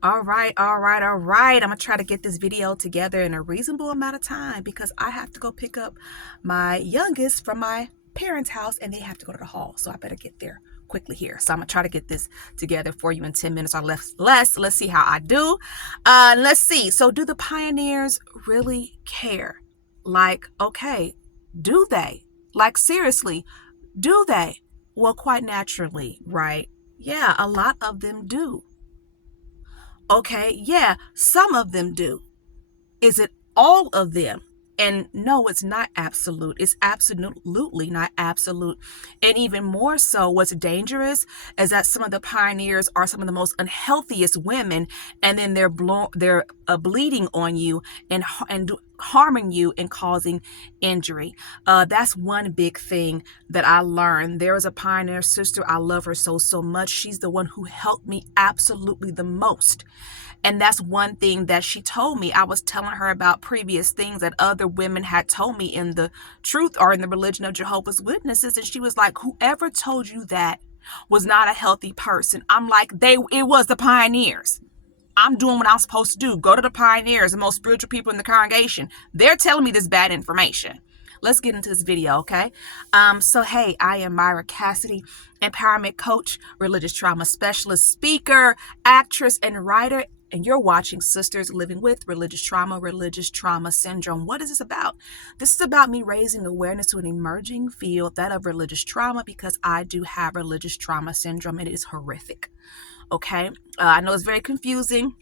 All right, all right, all right. I'm gonna try to get this video together in a reasonable amount of time because I have to go pick up my youngest from my parents' house and they have to go to the hall. So I better get there quickly here. So I'm gonna try to get this together for you in 10 minutes or less. Let's see how I do. Let's see. So do the pioneers really care? Like, okay, do they? Like, seriously, do they? Well, quite naturally, right? Yeah, a lot of them do. Okay, yeah, some of them do. Is it all of them? And no, it's not absolute. It's absolutely not absolute. And even more so, what's dangerous is that some of the pioneers are some of the most unhealthiest women, and then they're bleeding on you and harming you and causing injury. That's one big thing that I learned. There is a pioneer sister. I love her so much. She's the one who helped me absolutely the most. And that's one thing that she told me. I was telling her about previous things that other women had told me in the truth or in the religion of Jehovah's Witnesses. And she was like, whoever told you that was not a healthy person. I'm like, it was the pioneers. I'm doing what I'm supposed to do. Go to the pioneers, the most spiritual people in the congregation. They're telling me this bad information. Let's get into this video, okay? So, hey, I am Myra Cassidy, empowerment coach, religious trauma specialist, speaker, actress, and writer. And you're watching Sisters Living with Religious Trauma Syndrome. What is this about? This is about me raising awareness to an emerging field, that of religious trauma, because I do have religious trauma syndrome and it is horrific. Okay, I know it's very confusing.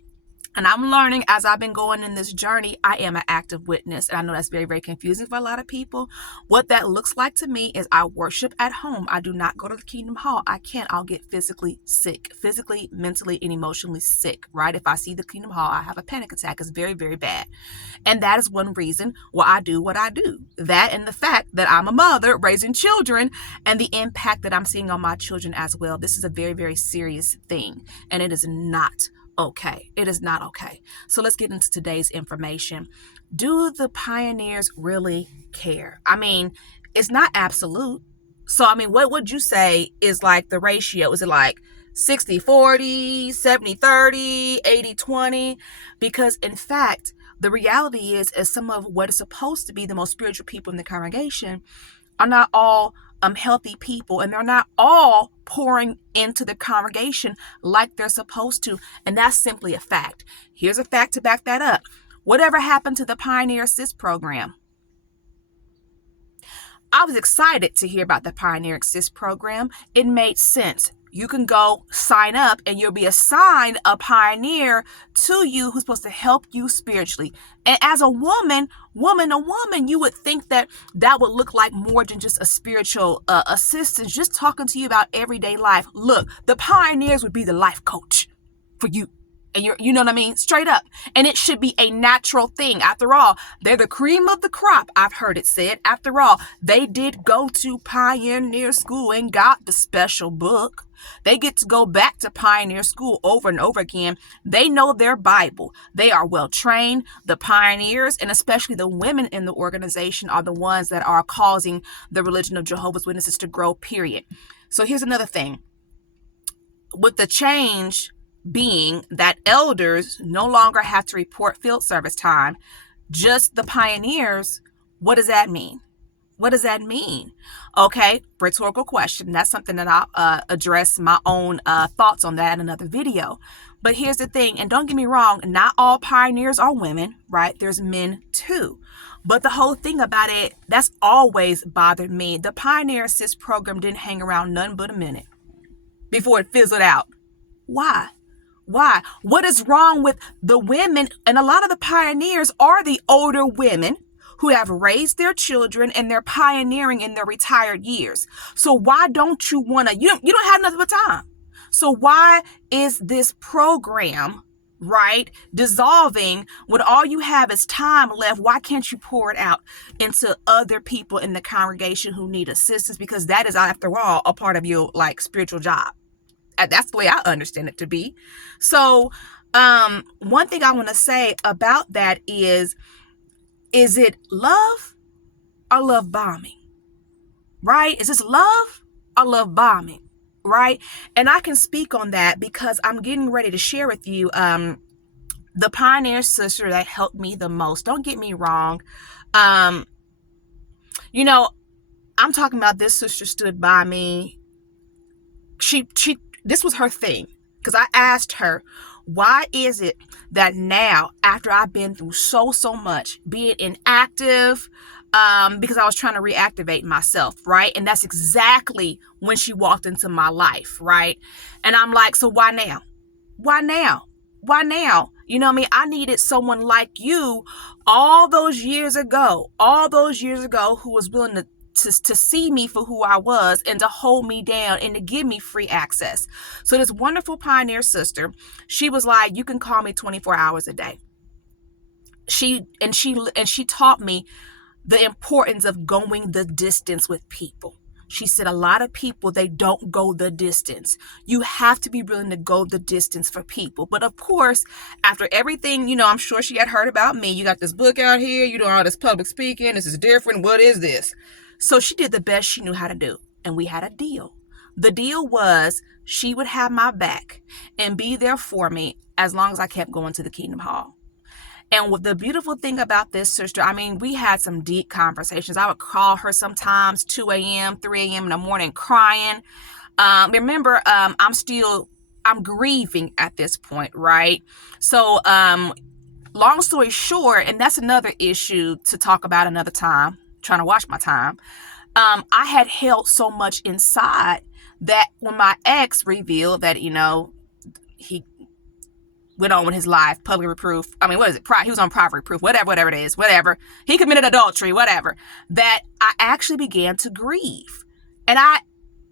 And I'm learning as I've been going in this journey. I am an active witness. And I know that's very confusing for a lot of people. What that looks like to me is I worship at home. I do not go to the Kingdom Hall. I can't. I'll get physically sick, physically, mentally, and emotionally sick, right? If I see the Kingdom Hall, I have a panic attack. It's very bad. And that is one reason why I do what I do. That and the fact that I'm a mother raising children and the impact that I'm seeing on my children as well. This is a very serious thing. And it is not okay. It is not okay. So let's get into today's information. Do the pioneers really care? I mean, it's not absolute. So, I mean, what would you say is like the ratio? Is it like 60-40, 70-30, 80-20? Because in fact, the reality is some of what is supposed to be the most spiritual people in the congregation are not all healthy people, and they're not all pouring into the congregation like they're supposed to. And that's simply a fact. Here's a fact to back that up. Whatever happened to the Pioneer Assist program? I was excited to hear about the Pioneer Assist program. It made sense. You can go sign up and you'll be assigned a pioneer to you who's supposed to help you spiritually. And as a woman, you would think that would look like more than just a spiritual assistance, just talking to you about everyday life. Look, the pioneers would be the life coach for you. And you know what I mean? Straight up. And it should be a natural thing. After all, they're the cream of the crop. I've heard it said. After all, they did go to Pioneer School and got the special book. They get to go back to Pioneer School over and over again. They know their Bible. They are well trained. The pioneers, and especially the women in the organization, are the ones that are causing the religion of Jehovah's Witnesses to grow, period. So here's another thing. With the change being that elders no longer have to report field service time, just the pioneers, what does that mean? What does that mean? Okay, rhetorical question. That's something that I'll address my own thoughts on that in another video. But here's the thing, and don't get me wrong, not all pioneers are women, right? There's men too. But the whole thing about it, that's always bothered me. The Pioneer Assist program didn't hang around none but a minute before it fizzled out. Why? What is wrong with the women? And a lot of the pioneers are the older women who have raised their children and they're pioneering in their retired years. So why don't you want to, you don't have nothing but time. So why is this program, right, dissolving when all you have is time left? Why can't you pour it out into other people in the congregation who need assistance? Because that is, after all, a part of your spiritual job. That's the way I understand it to be. So one thing I want to say about that is it love or love bombing? Right? Is this love or love bombing? right? And I can speak on that because I'm getting ready to share with you the pioneer sister that helped me the most. Don't get me wrong. Um, you know, I'm talking about this sister stood by me. She this was her thing, because I asked her, why is it that now, after I've been through so much, be it inactive, because I was trying to reactivate myself, right? And that's exactly when she walked into my life, right? And I'm like, so why now? Why now? Why now? You know what I mean? I needed someone like you all those years ago, who was willing to see me for who I was and to hold me down and to give me free access. So this wonderful pioneer sister, she was like, you can call me 24 hours a day. She taught me the importance of going the distance with people. She said a lot of people, they don't go the distance. You have to be willing to go the distance for people. But of course, after everything, I'm sure she had heard about me. You got this book out here, you doing all this public speaking. This is different. What is this? So she did the best she knew how to do. And we had a deal. The deal was she would have my back and be there for me as long as I kept going to the Kingdom Hall. And the beautiful thing about this sister, I mean, we had some deep conversations. I would call her sometimes 2 a.m., 3 a.m. in the morning crying. Remember, I'm grieving at this point, right? So long story short, and that's another issue to talk about another time, trying to watch my time. I had held so much inside that when my ex revealed that, he went on with his life, public reproof. I mean, what is it? He was on private reproof, whatever it is, whatever. He committed adultery, whatever. That I actually began to grieve. And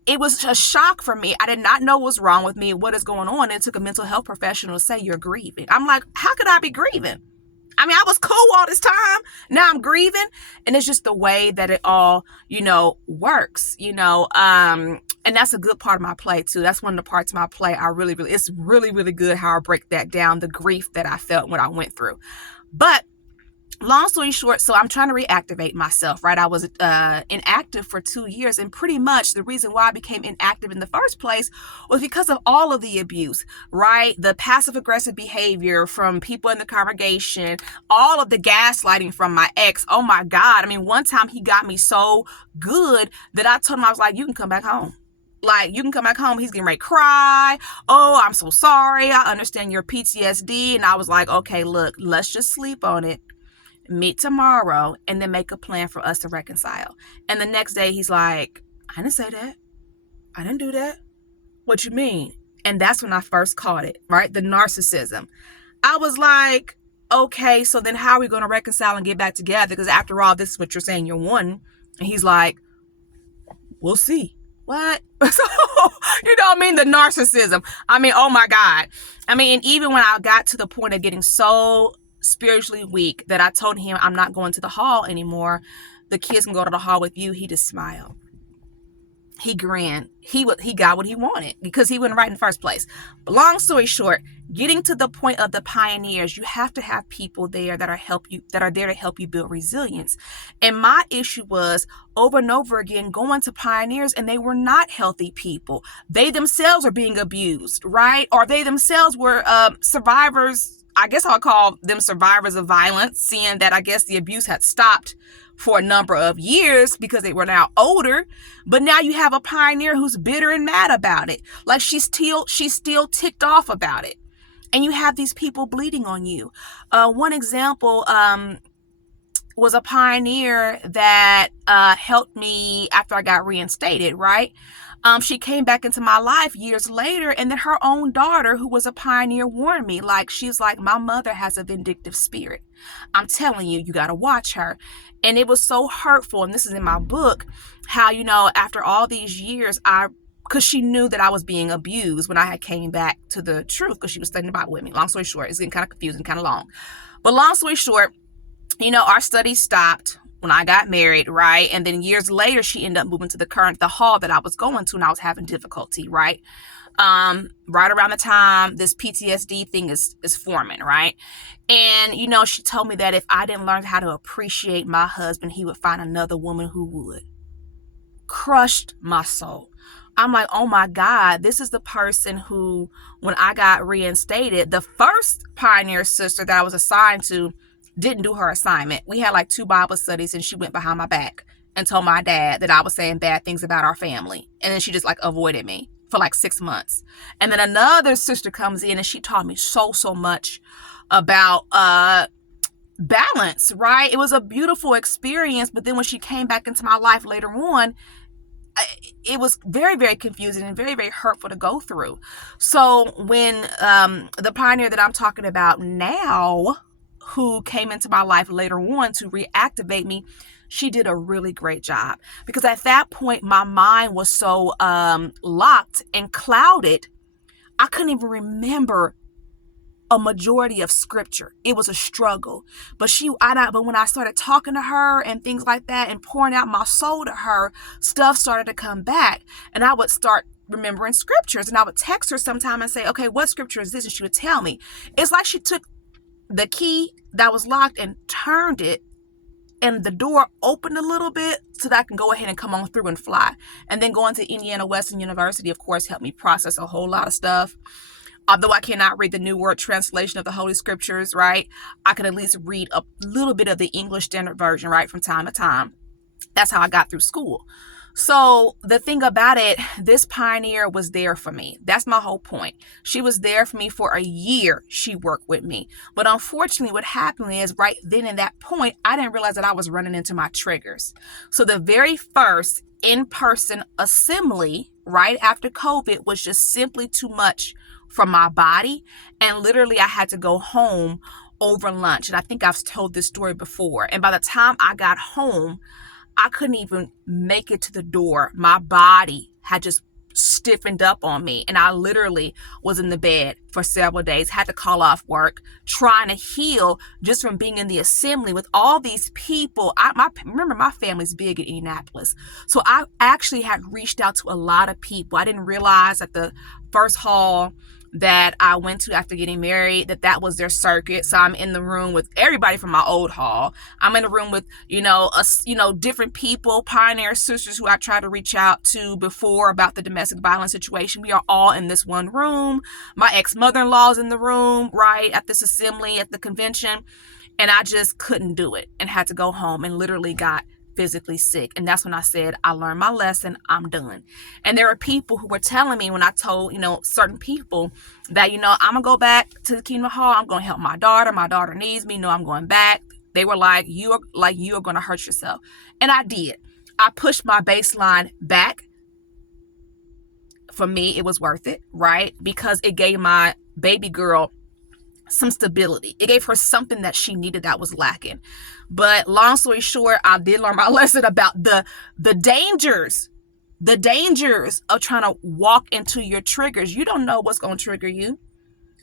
it was a shock for me. I did not know what was wrong with me, what is going on. And it took a mental health professional to say, you're grieving. I'm like, how could I be grieving? I mean, I was cool all this time. Now I'm grieving. And it's just the way that it all, works, and that's a good part of my play too. That's one of the parts of my play it's really, really good how I break that down, the grief that I felt when I went through. But long story short, so I'm trying to reactivate myself, right? I was inactive for 2 years, and pretty much the reason why I became inactive in the first place was because of all of the abuse, right? The passive aggressive behavior from people in the congregation, all of the gaslighting from my ex. Oh my God. I mean, one time he got me so good that I told him, I was like, you can come back home. Like, you can come back home. He's getting ready to cry. Oh, I'm so sorry. I understand your PTSD. And I was like, okay, look, let's just sleep on it. Meet tomorrow and then make a plan for us to reconcile. And the next day he's like, I didn't say that. I didn't do that. What you mean? And that's when I first caught it, right? The narcissism. I was like, okay, so then how are we going to reconcile and get back together? Because after all, this is what you're saying, you're one. And he's like, we'll see. What? So, you know what I mean? The narcissism. I mean, oh my God. I mean, and even when I got to the point of getting so spiritually weak that I told him I'm not going to the hall anymore, the kids can go to the hall with you, he just smiled. He grinned. He got what he wanted because he went right in the first place. But long story short, getting to the point of the pioneers, you have to have people there that are there to help you build resilience. And my issue was over and over again going to pioneers, and they were not healthy people. They themselves are being abused, right? Or they themselves were survivors. I guess I'll call them survivors of violence, seeing that I guess the abuse had stopped for a number of years because they were now older. But now you have a pioneer who's bitter and mad about it. Like she's still ticked off about it. And you have these people bleeding on you. One example was a pioneer that helped me after I got reinstated, right? She came back into my life years later, and then her own daughter, who was a pioneer, warned me. Like, she's like, my mother has a vindictive spirit. I'm telling you, you got to watch her. And it was so hurtful. And this is in my book, how, after all these years, because she knew that I was being abused when I had came back to the truth, because she was studying the Bible with me. Long story short, it's getting kind of confusing, kind of long. But long story short, our study stopped when I got married, right? And then years later, she ended up moving to the hall that I was going to, and I was having difficulty, right? Right around the time this PTSD thing is forming, right? And, she told me that if I didn't learn how to appreciate my husband, he would find another woman who would. Crushed my soul. I'm like, oh my God, this is the person who, when I got reinstated, the first pioneer sister that I was assigned to didn't do her assignment. We had like 2 Bible studies and she went behind my back and told my dad that I was saying bad things about our family. And then she just like avoided me for like 6 months. And then another sister comes in and she taught me so much about balance, right? It was a beautiful experience. But then when she came back into my life later on, it was very, very confusing and very, very hurtful to go through. So when the pioneer that I'm talking about now, who came into my life later on to reactivate me, she did a really great job. Because at that point, my mind was so locked and clouded, I couldn't even remember a majority of scripture. It was a struggle. But when I started talking to her and things like that and pouring out my soul to her, stuff started to come back. And I would start remembering scriptures, and I would text her sometime and say, okay, what scripture is this? And she would tell me. It's like she took the key that was locked and turned it, and the door opened a little bit so that I can go ahead and come on through and fly. And then going to Indiana Western University, of course, helped me process a whole lot of stuff. Although I cannot read the New Word Translation of the Holy Scriptures, right? I could at least read a little bit of the English Standard Version, right, from time to time. That's how I got through school. So the thing about it, this pioneer was there for me. That's my whole point. She was there for me for a year. She worked with me. But unfortunately, what happened is right then in that point, I didn't realize that I was running into my triggers. So the very first in-person assembly right after COVID was just simply too much from my body. And literally I had to go home over lunch. And I think I've told this story before. And by the time I got home, I couldn't even make it to the door. My body had just stiffened up on me. And I literally was in the bed for several days, had to call off work, trying to heal just from being in the assembly with all these people. Remember, my family's big in Indianapolis. So I actually had reached out to a lot of people. I didn't realize that the first hall that I went to after getting married, that was their circuit. So I'm in the room with everybody from my old hall. I'm in the room with, different people, pioneer sisters who I tried to reach out to before about the domestic violence situation. We are all in this one room. My ex-mother-in-law's in the room, right, at this assembly, at the convention. And I just couldn't do it and had to go home and literally got physically sick. And that's when I said, I learned my lesson, I'm done. And there were people who were telling me when I told, certain people that, I'm gonna go back to the Kingdom Hall. I'm gonna help my daughter. My daughter needs me. No, I'm going back. They were like, you are gonna hurt yourself. And I did. I pushed my baseline back. For me, it was worth it, right? Because it gave my baby girl some stability. It gave her something that she needed that was lacking. But long story short, I did learn my lesson about the dangers of trying to walk into your triggers. You don't know what's going to trigger you.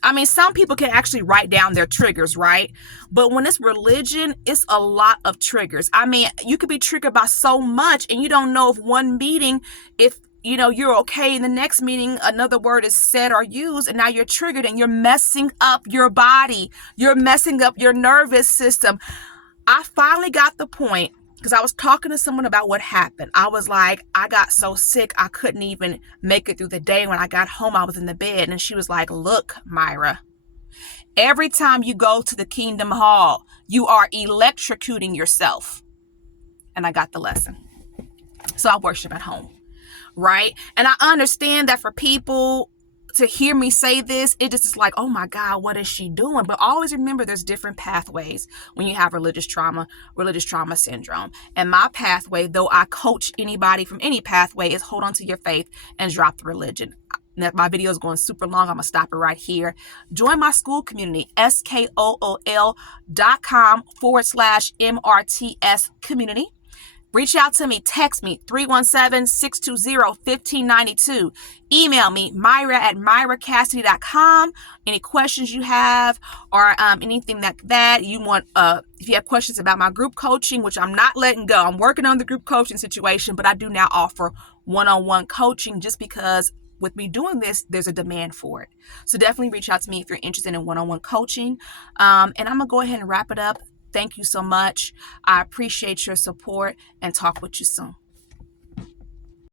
I mean, some people can actually write down their triggers, right? But when it's religion, it's a lot of triggers. I mean, you could be triggered by so much and you don't know if one meeting, if you're okay. In the next meeting, another word is said or used, and now you're triggered and you're messing up your body. You're messing up your nervous system. I finally got the point because I was talking to someone about what happened. I was like, I got so sick, I couldn't even make it through the day. When I got home, I was in the bed, and she was like, look, Mira, every time you go to the Kingdom Hall, you are electrocuting yourself. And I got the lesson. So I worship at home. Right? And I understand that for people to hear me say this, it just is like, oh my God, what is she doing? But always remember there's different pathways when you have religious trauma syndrome. And my pathway, though I coach anybody from any pathway, is hold on to your faith and drop the religion. My video is going super long. I'm going to stop it right here. Join my Skool community, skool.com/MRTS community. Reach out to me, text me, 317-620-1592. Email me, myra@myracassidy.com. Any questions you have or anything like that you want, if you have questions about my group coaching, which I'm not letting go. I'm working on the group coaching situation, but I do now offer one-on-one coaching just because with me doing this, there's a demand for it. So definitely reach out to me if you're interested in one-on-one coaching. And I'm going to go ahead and wrap it up. Thank you so much. I appreciate your support and talk with you soon.